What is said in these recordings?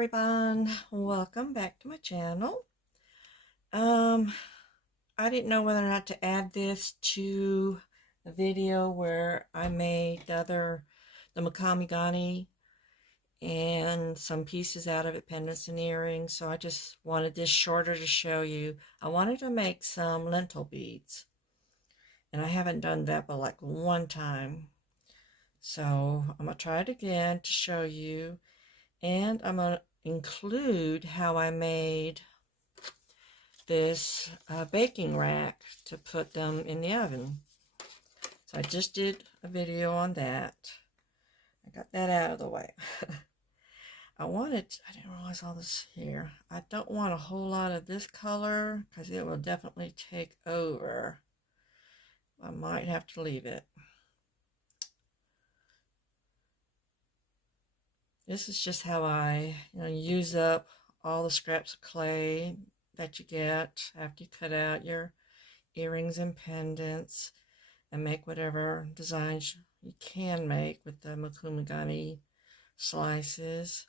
everyone, welcome back to my channel. I didn't know whether or not to add this to a video where I made the Makamigani and some pieces out of it, pendants and earrings, so I just wanted this shorter to show you. I wanted to make some lentil beads, and I haven't done that but like one time. So I'm going to try it again to show you, and I'm going to include how I made this baking rack to put them in the oven. So I just did a video on that. I got that out of the way. I didn't realize all this here. I don't want a whole lot of this color because it will definitely take over. I might have to leave it. This is just how I use up all the scraps of clay that you get after you cut out your earrings and pendants and make whatever designs you can make with the Makumigani slices.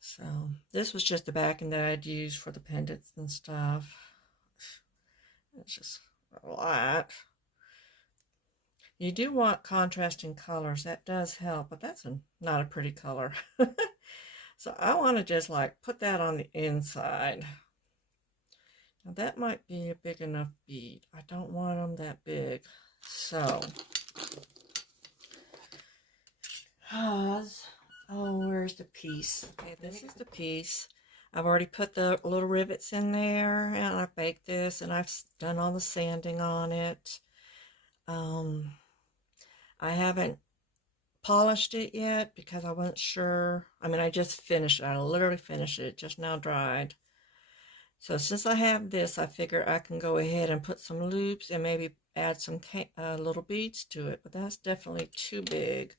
So this was just the backing that I'd use for the pendants and stuff. It's just a lot. You do want contrasting colors. That does help, but that's not a pretty color. So I want to just like put that on the inside. Now that might be a big enough bead. I don't want them that big. So, where's the piece? Okay, this is the piece. I've already put the little rivets in there, and I've baked this, and I've done all the sanding on it. I haven't polished it yet because I wasn't sure. I mean, I just finished it. I literally finished it, just now dried. So since I have this, I figure I can go ahead and put some loops and maybe add some little beads to it. But that's definitely too big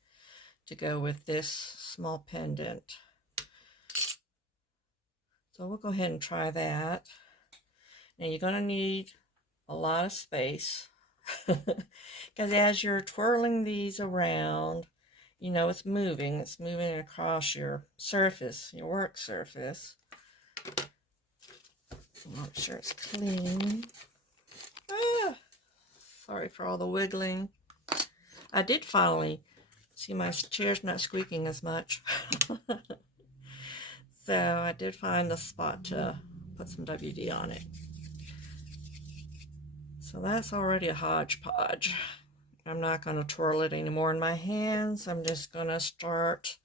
to go with this small pendant. So we'll go ahead and try that. Now you're going to need a lot of space because as you're twirling these around, it's moving across your surface, your work surface. So make sure it's clean. Sorry for all the wiggling. I did finally see my chair's not squeaking as much. So I did find the spot to put some WD on it. So that's already a hodgepodge. I'm not going to twirl it anymore in my hands. I'm just going to start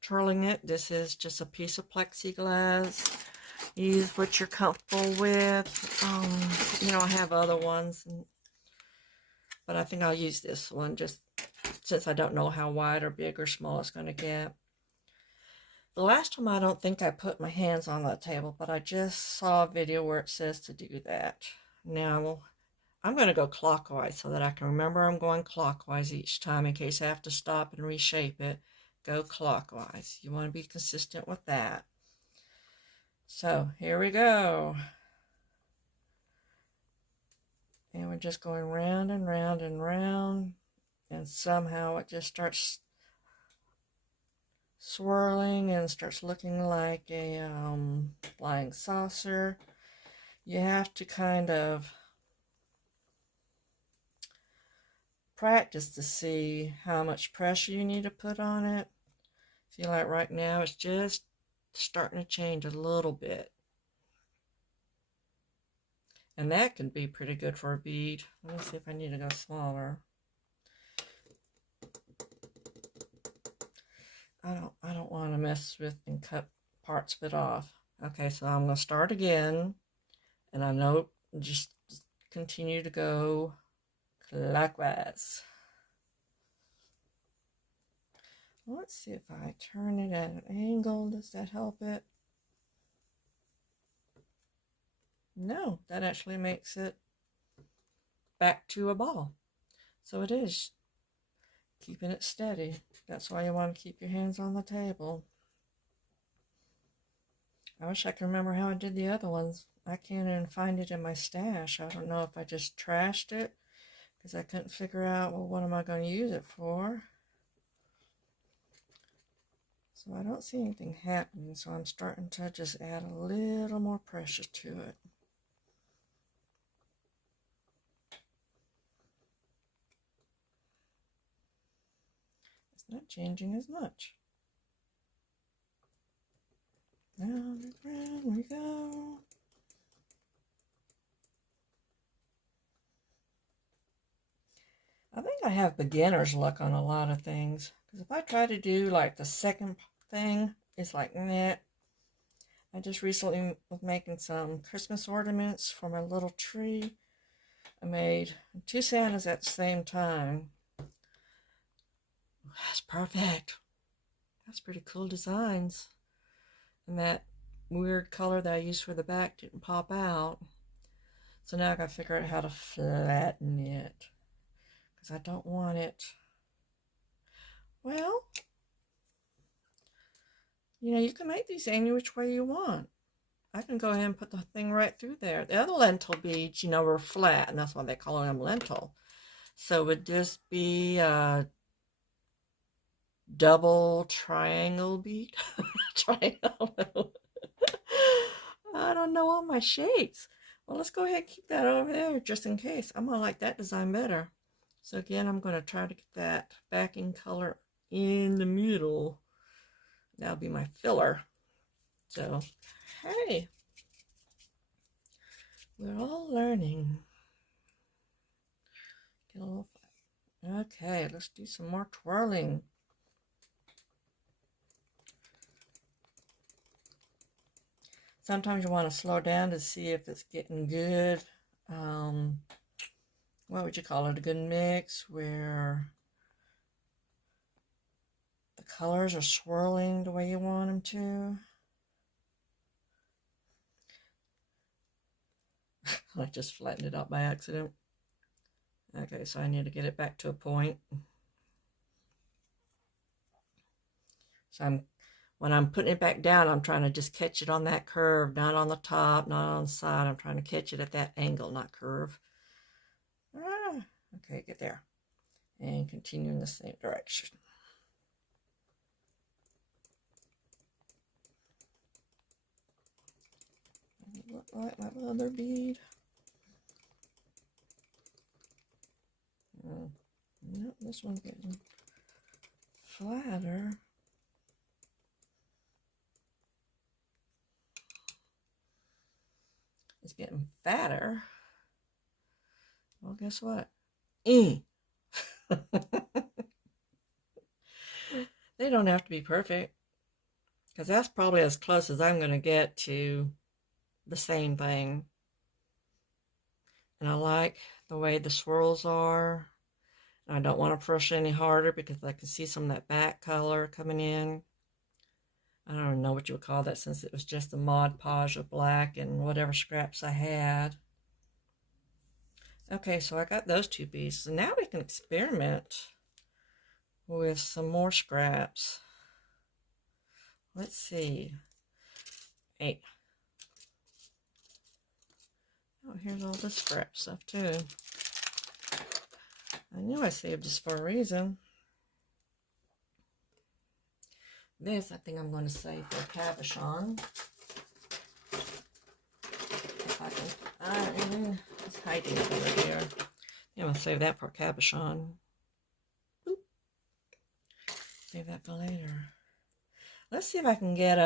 twirling it. This is just a piece of plexiglass. Use what you're comfortable with. I have other ones, but I think I'll use this one just since I don't know how wide or big or small it's going to get. The last time I don't think I put my hands on that table, but I just saw a video where it says to do that. Now, I'm going to go clockwise so that I can remember I'm going clockwise each time in case I have to stop and reshape it. Go clockwise. You want to be consistent with that. So here we go. And we're just going round and round and round. And somehow it just starts swirling and starts looking like a flying saucer. You have to kind of practice to see how much pressure you need to put on it. See, like right now it's just starting to change a little bit, and that can be pretty good for a bead. Let me see if I need to go smaller. I don't want to mess with and cut parts of it off. Okay, so I'm going to start again, and I know just continue to go clockwise. Let's see if I turn it at an angle. Does that help it? No, that actually makes it back to a ball. So it is keeping it steady. That's why you want to keep your hands on the table. I wish I could remember how I did the other ones. I can't even find it in my stash. I don't know if I just trashed it because I couldn't figure out, well, what am I going to use it for? So I don't see anything happening, so I'm starting to just add a little more pressure to it. It's not changing as much. Round and round we go. I think I have beginner's luck on a lot of things. Because if I try to do like the second thing, it's like, nah. I just recently was making some Christmas ornaments for my little tree. I made 2 Santas at the same time. That's perfect. That's pretty cool designs. And that weird color that I used for the back didn't pop out. So now I gotta figure out how to flatten it. Because I don't want it. Well, you know, you can make these any which way you want. I can go ahead and put the thing right through there. The other lentil beads, you know, were flat, and that's why they call them lentil. So would this be a double triangle bead? Triangle. I don't know all my shapes. Well, let's go ahead and keep that over there just in case. I'm going to like that design better. So again, I'm going to try to get that backing color in the middle. That'll be my filler. So, hey, we're all learning. Get a little. Okay, let's do some more twirling. Sometimes you want to slow down to see if it's getting good. What would you call it? A good mix where the colors are swirling the way you want them to. I just flattened it out by accident. Okay, so I need to get it back to a point. So when I'm putting it back down, I'm trying to just catch it on that curve, not on the top, not on the side. I'm trying to catch it at that angle, not curve. Okay, get there. And continue in the same direction. Look like my other bead. Nope, this one's getting flatter. It's getting fatter. Well, guess what? They don't have to be perfect, because that's probably as close as I'm going to get to the same thing. And I like the way the swirls are. I don't want to brush any harder because I can see some of that back color coming in. I don't know what you would call that, since it was just a Mod Podge of black and whatever scraps I had. Okay, so I got those 2 pieces. So now we can experiment with some more scraps. Let's see. Hey. Oh, here's all this scrap stuff too. I knew I saved this for a reason. This, I think I'm going to save for cabochon. If I can, it's hiding over here. I'm going to save that for cabochon. Boop. Save that for later. Let's see if I can get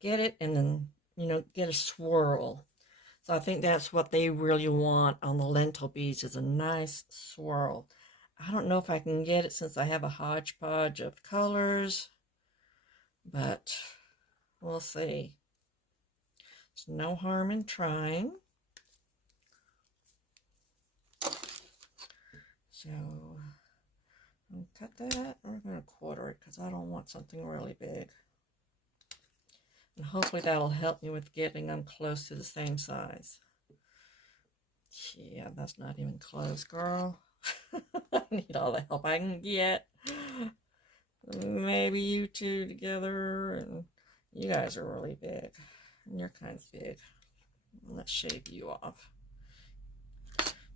it and then, you know, get a swirl. So I think that's what they really want on the lentil beads, is a nice swirl. I don't know if I can get it since I have a hodgepodge of colors, but we'll see. There's no harm in trying. So I'm going to cut that. We're going to quarter it because I don't want something really big. And hopefully that'll help me with getting them close to the same size. Yeah, that's not even close, girl. I need all the help I can get. Maybe you two together, and you guys are really big. And you're kind of big. Let's shave you off.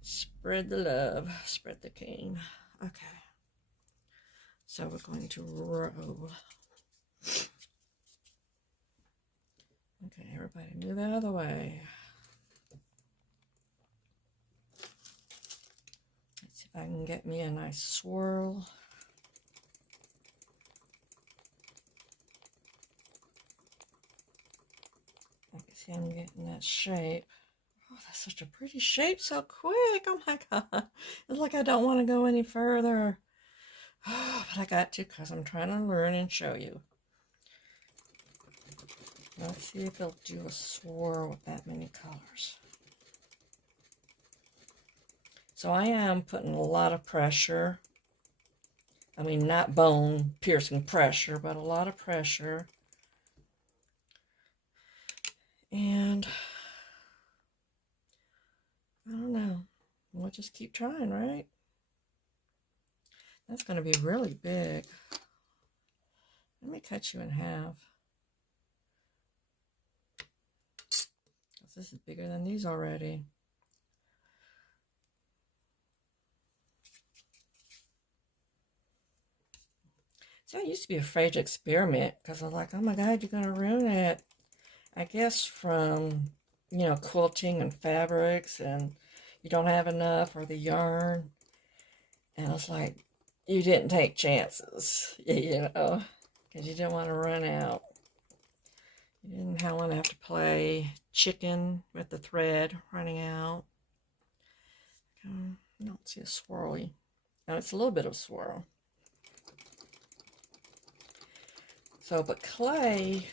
Spread the love, spread the cane. Okay. So we're going to roll Everybody move out of the way. Let's see if I can get me a nice swirl. I can see I'm getting that shape. Oh, that's such a pretty shape so quick. Oh my God. It's like I don't want to go any further. Oh, but I got to because I'm trying to learn and show you. Let's see if it'll do a swirl with that many colors. So I am putting a lot of pressure. I mean, not bone piercing pressure, but a lot of pressure. And I don't know. We'll just keep trying, right? That's going to be really big. Let me cut you in half. This is bigger than these already. See, I used to be afraid to experiment because I'm like, oh my God, you're going to ruin it. I guess from, you know, quilting and fabrics and you don't have enough or the yarn. And I was like, you didn't take chances, you know, because you didn't want to run out. You didn't want to have to play chicken with the thread running out. I don't see a swirly. Now it's a little bit of swirl. So, but clay,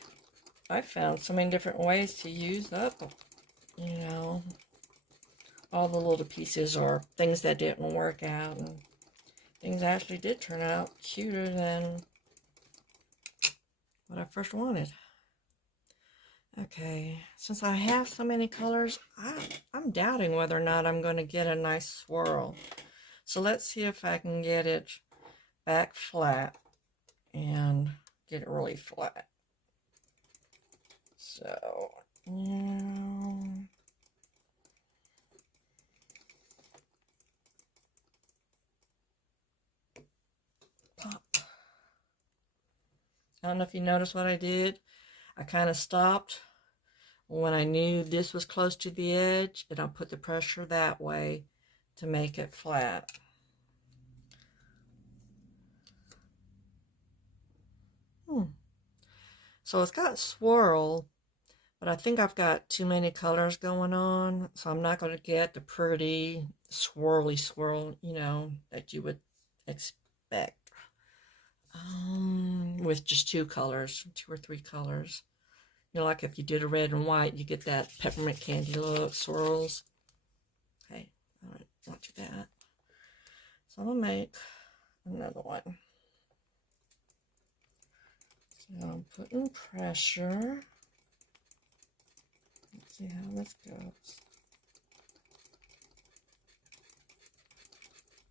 I found so many different ways to use up, you know, all the little pieces or things that didn't work out. And things actually did turn out cuter than what I first wanted. Okay, since I have so many colors, I'm doubting whether or not I'm going to get a nice swirl. So let's see if I can get it back flat and get it really flat. So, pop. I don't know if you noticed what I did. I kind of stopped when I knew this was close to the edge, and I put the pressure that way to make it flat. So it's got swirl, but I think I've got too many colors going on, so I'm not going to get the pretty swirly swirl, you know, that you would expect with just two colors, 2 or 3 colors. You know, like if you did a red and white, you get that peppermint candy look, swirls. Okay, I don't want you that. So I'm going to make another one. So I'm putting pressure. Let's see how this goes.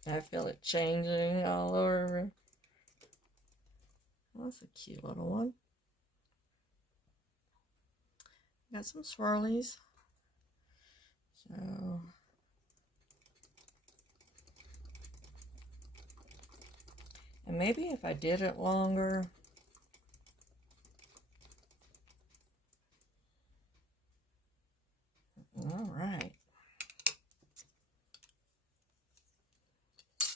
I feel it changing all over. Well, that's a cute little one. Got some swirlies. So and maybe if I did it longer. All right. I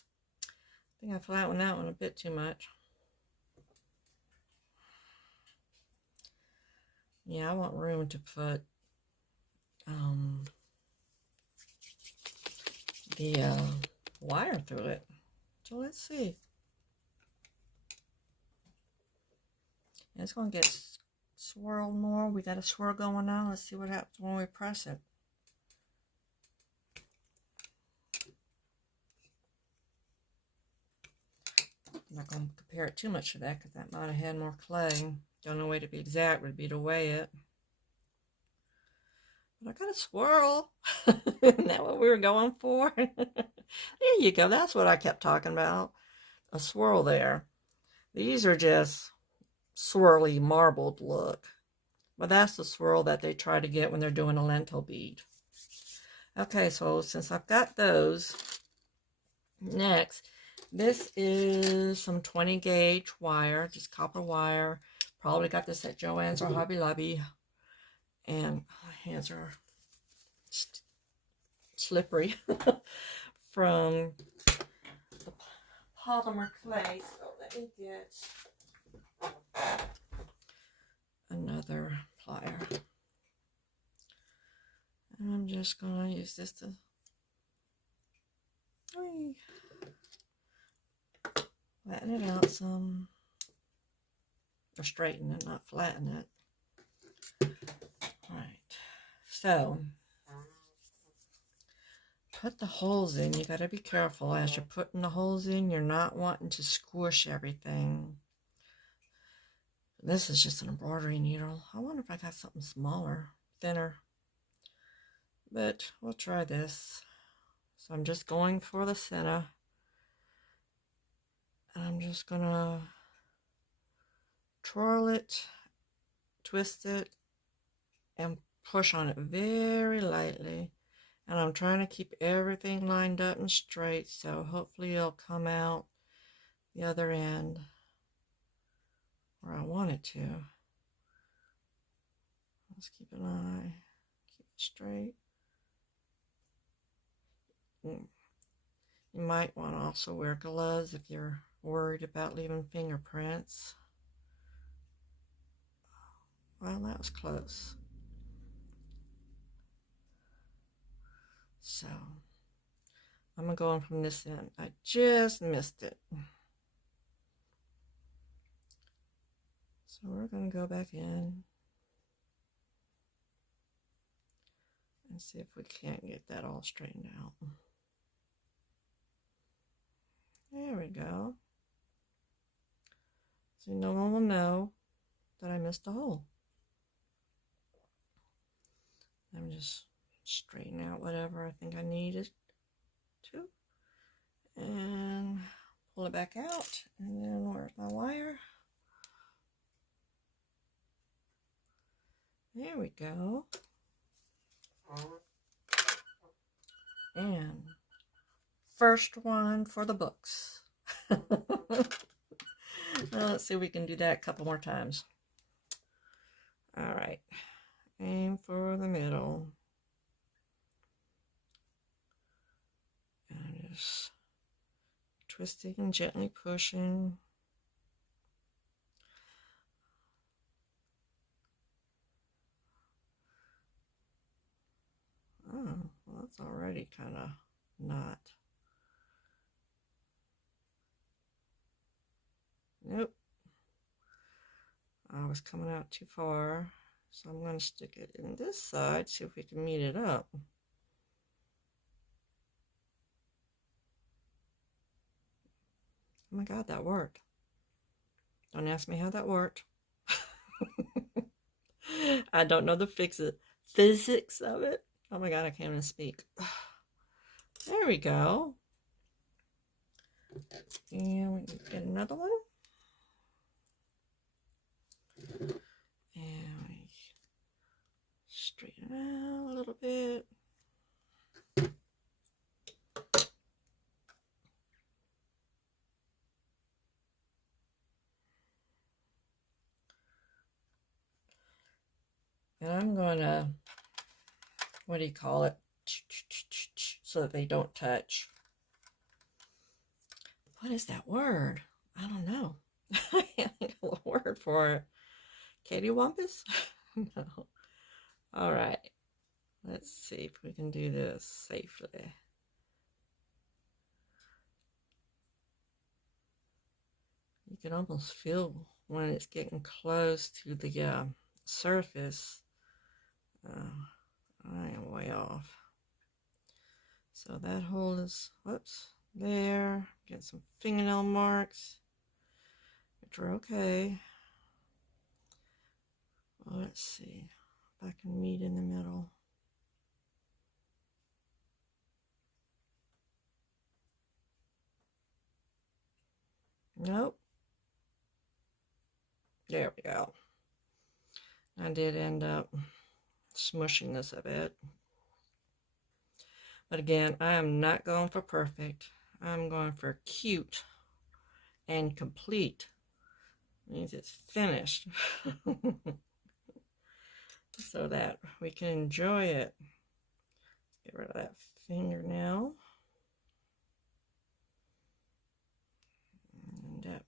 think I flattened that one a bit too much. Yeah, I want room to put the wire through it. So let's see. It's going to get swirled more. We got a swirl going on. Let's see what happens when we press it. I'm not going to compare it too much to that because that might have had more clay. The only way to be exact would be to weigh it. But I got a swirl. Isn't that what we were going for? There you go. That's what I kept talking about. A swirl there. These are just swirly marbled look. But that's the swirl that they try to get when they're doing a lentil bead. Okay, so since I've got those, next, this is some 20 gauge wire, just copper wire. Probably got this at Joann's or Hobby Lobby. And my hands are slippery from the polymer clay. So let me get another plier. And I'm just going to use this to flatten it out some. Or straighten it, not flatten it. Alright. So, put the holes in. You got to be careful as you're putting the holes in. You're not wanting to squish everything. This is just an embroidery needle. I wonder if I got something smaller, thinner. But we'll try this. So I'm just going for the center. And I'm just going to twirl it, twist it, and push on it very lightly. And I'm trying to keep everything lined up and straight, so hopefully it'll come out the other end where I want it to. Let's keep an eye, keep it straight. You might want to also wear gloves if you're worried about leaving fingerprints. Well, that was close. So, I'm going from this end. I just missed it. So we're going to go back in and see if we can't get that all straightened out. There we go. So no one will know that I missed a hole. I'm just straighten out whatever I think I needed to. And pull it back out. And then where's my wire? There we go. And first one for the books. Well, let's see if we can do that a couple more times. All right. Aim for the middle. And just twisting and gently pushing. Oh, well, that's already kind of not. Nope. I was coming out too far, so I'm going to stick it in this side, see if we can meet it up. Oh my God, that worked. Don't ask me how that worked. I don't know the physics of it. Oh my God, I can't even speak. There we go. And we can get another one. And we straighten out a little bit. And I'm going to, what do you call it? So that they don't touch. What is that word? I don't know. I can't think of a word for it. Cattywampus? No. All right. Let's see if we can do this safely. You can almost feel when it's getting close to the surface. I am way off. So that hole is, whoops, there. Get some fingernail marks, which are okay. Well, let's see if I can meet in the middle. Nope. There we go. I did end up smushing this a bit. But again, I am not going for perfect. I'm going for cute and complete. It means it's finished. so that we can enjoy it. Get rid of that fingernail. And that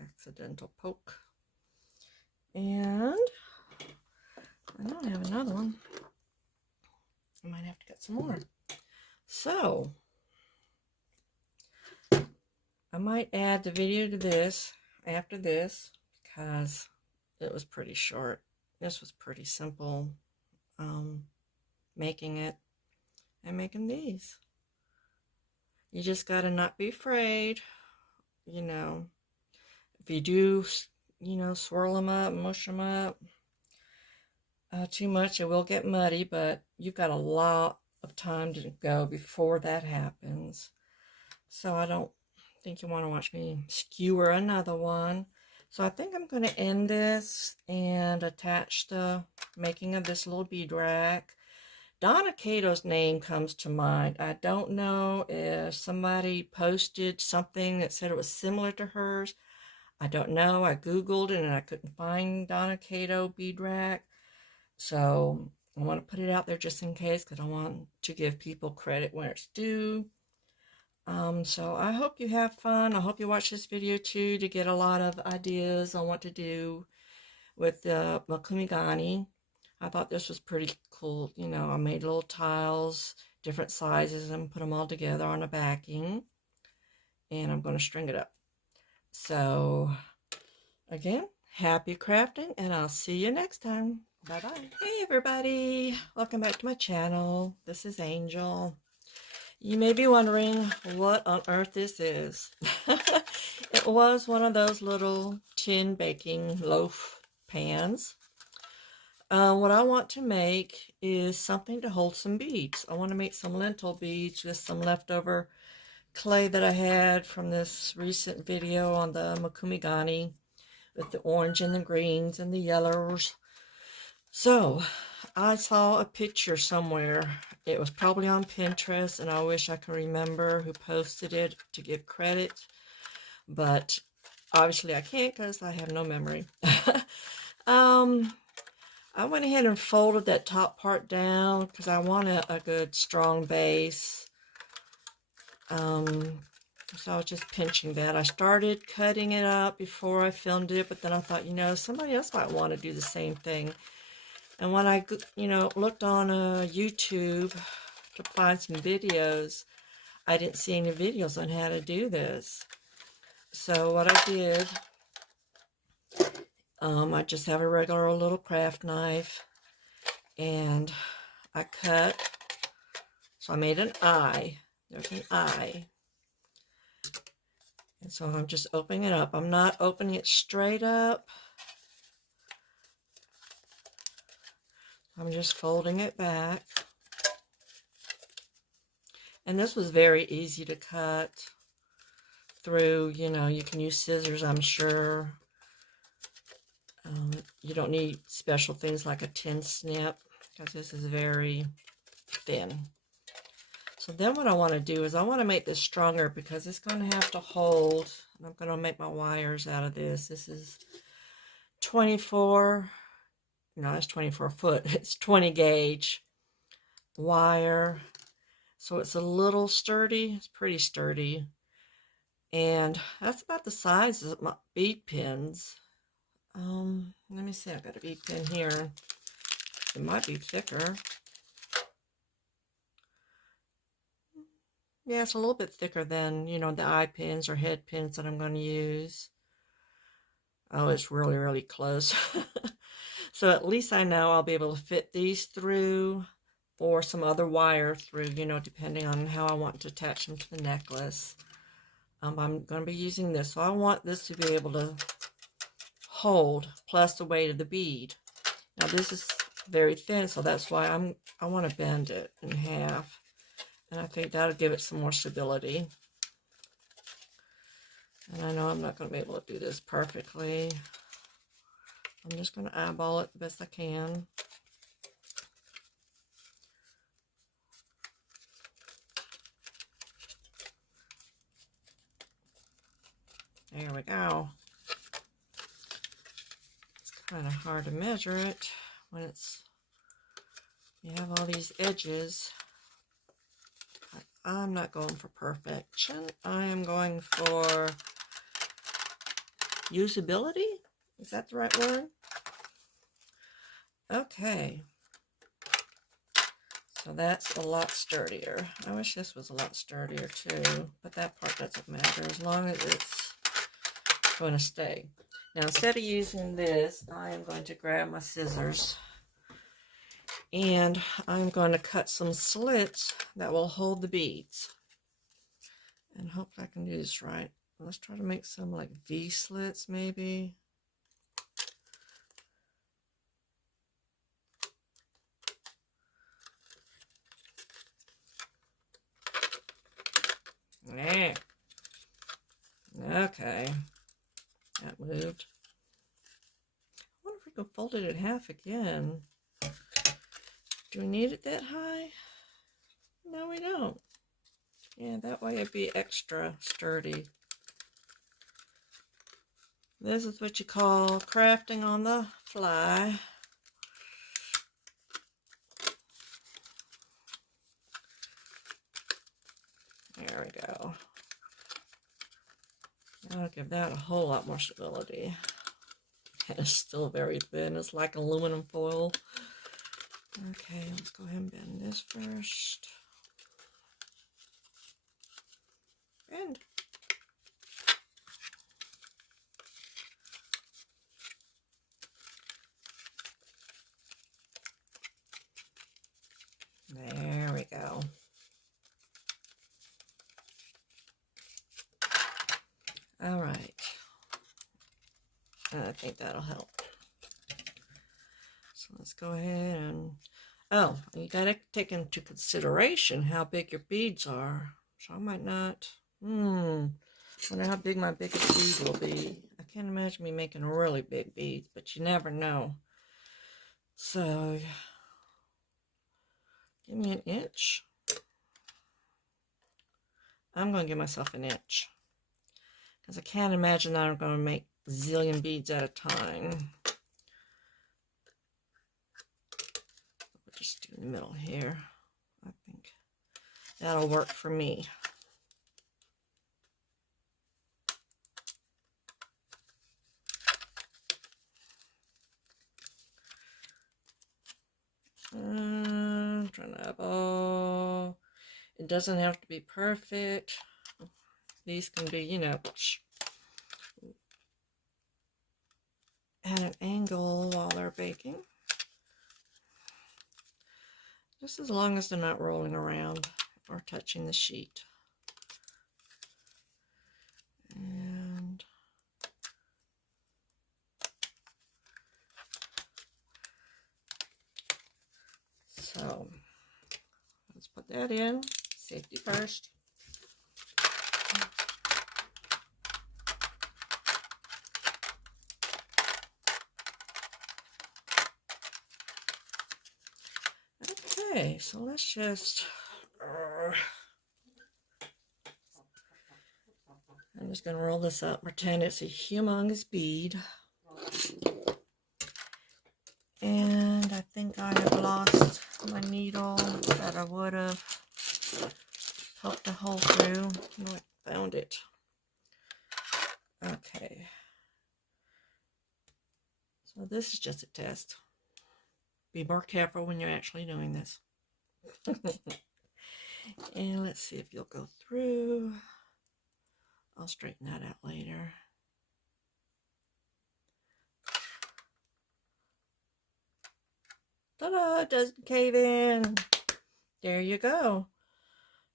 accidental poke. And I don't have another one. I might have to get some more. So, I might add the video to this after this because it was pretty short. This was pretty simple, making it and making these. You just got to not be afraid, you know. If you do, you know, swirl them up, mush them up too much, it will get muddy, but you've got a lot of time to go before that happens. So I don't think you want to watch me skewer another one. So I think I'm going to end this and attach the making of this little bead rack. Donna Cato's name comes to mind. I don't know if somebody posted something that said it was similar to hers. I don't know. I Googled it and I couldn't find Donna Cato bead rack. So I want to put it out there just in case because I want to give people credit where it's due. So I hope you have fun. I hope you watch this video too to get a lot of ideas on what to do with the Makumigani. I thought this was pretty cool. You know, I made little tiles, different sizes, and put them all together on a backing. And I'm going to string it up. So, again, happy crafting, and I'll see you next time. Bye-bye. Hey, everybody. Welcome back to my channel. This is Angel. You may be wondering what on earth this is. It was one of those little tin baking loaf pans. What I want to make is something to hold some beads. I want to make some lentil beads with some leftover clay that I had from this recent video on the Makumigani with the orange and the greens and the yellows. So, I saw a picture somewhere. It was probably on Pinterest, and I wish I could remember who posted it to give credit. But obviously I can't because I have no memory. I went ahead and folded that top part down because I want a good strong base. So I was just pinching that. I started cutting it up before I filmed it, but then I thought, you know, somebody else might want to do the same thing. And when I, you know, looked on YouTube to find some videos, I didn't see any videos on how to do this. So what I did, I just have a regular little craft knife, and I cut. So I made an eye. There's an eye. And so I'm just opening it up. I'm not opening it straight up. I'm just folding it back. And this was very easy to cut through. You know, you can use scissors, I'm sure. You don't need special things like a tin snip because this is very thin. So then what I want to do is I want to make this stronger because it's going to have to hold. I'm going to make my wires out of this. This is 24, no, it's 24 foot. It's 20 gauge wire. So it's a little sturdy. It's pretty sturdy. And that's about the size of my bead pins. Let me see. I've got a bead pin here. It might be thicker. Yeah, it's a little bit thicker than, you know, the eye pins or head pins that I'm going to use. Oh, it's really, really close. So at least I know I'll be able to fit these through or some other wire through, you know, depending on how I want to attach them to the necklace. I'm going to be using this. So I want this to be able to hold plus the weight of the bead. Now this is very thin, so that's why I want to bend it in half. And I think that'll give it some more stability. And I know I'm not going to be able to do this perfectly. I'm just going to eyeball it the best I can. There we go. It's kind of hard to measure it when it's you have all these edges. But I'm not going for perfection. I am going for usability. Is that the right word? Okay. So that's a lot sturdier. I wish this was a lot sturdier too, but that part doesn't matter as long as it's going to stay. Now instead of using this, I am going to grab my scissors and I'm going to cut some slits that will hold the beads. And hopefully I can do this right. Let's try to make some like V slits maybe. Yeah. Okay. That moved. I wonder if we can fold it in half again. Do we need it that high? No, we don't. Yeah, that way it'd be extra sturdy. This is what you call crafting on the fly. There we go. I'll give that a whole lot more stability. And it's still very thin. It's like aluminum foil. Okay, let's go ahead and bend this first. Bend. There we go. All right. I think that'll help. So let's go ahead and, oh, you gotta take into consideration how big your beads are. So I might not, wonder how big my biggest bead will be. I can't imagine me making a really big bead, but you never know. So, give me an inch. I'm going to give myself an inch. Because I can't imagine that I'm going to make a zillion beads at a time. We'll just do in the middle here. I think that'll work for me. Trying to eyeball. It doesn't have to be perfect. These can be, you know, at an angle while they're baking. Just as long as they're not rolling around or touching the sheet. And so let's put that in. Safety first. Okay, so let's just, I'm just going to roll this up, pretend it's a humongous bead. And I think I have lost my needle that I would have poked a hole through. No, I found it. Okay. So this is just a test. Be more careful when you're actually doing this. And let's see if you'll go through. I'll straighten that out later. Ta-da! It doesn't cave in. There you go.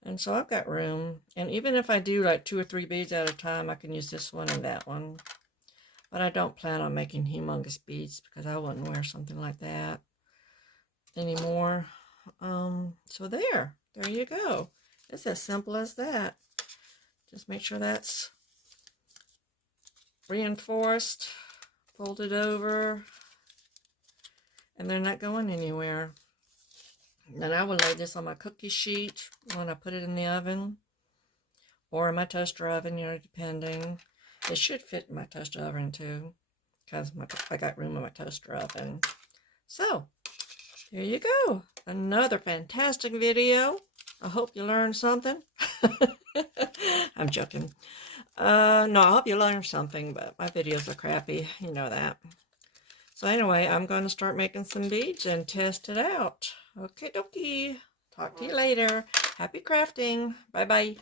And so I've got room. And even if I do like 2 or 3 beads at a time, I can use this one and that one. But I don't plan on making humongous beads because I wouldn't wear something like that anymore. So there you go. It's as simple as that. Just make sure that's reinforced, folded over, and they're not going anywhere. Then I will lay this on my cookie sheet when I put it in the oven, or in my toaster oven, you know, depending. It should fit in my toaster oven too, because I got room in my toaster oven. So there you go. another fantastic video. I hope you learned something. I'm joking. No, I hope you learned something, but my videos are crappy. You know that. So anyway, I'm going to start making some beads and test it out. Okay, dokie. Talk to you later. Happy crafting. Bye-bye.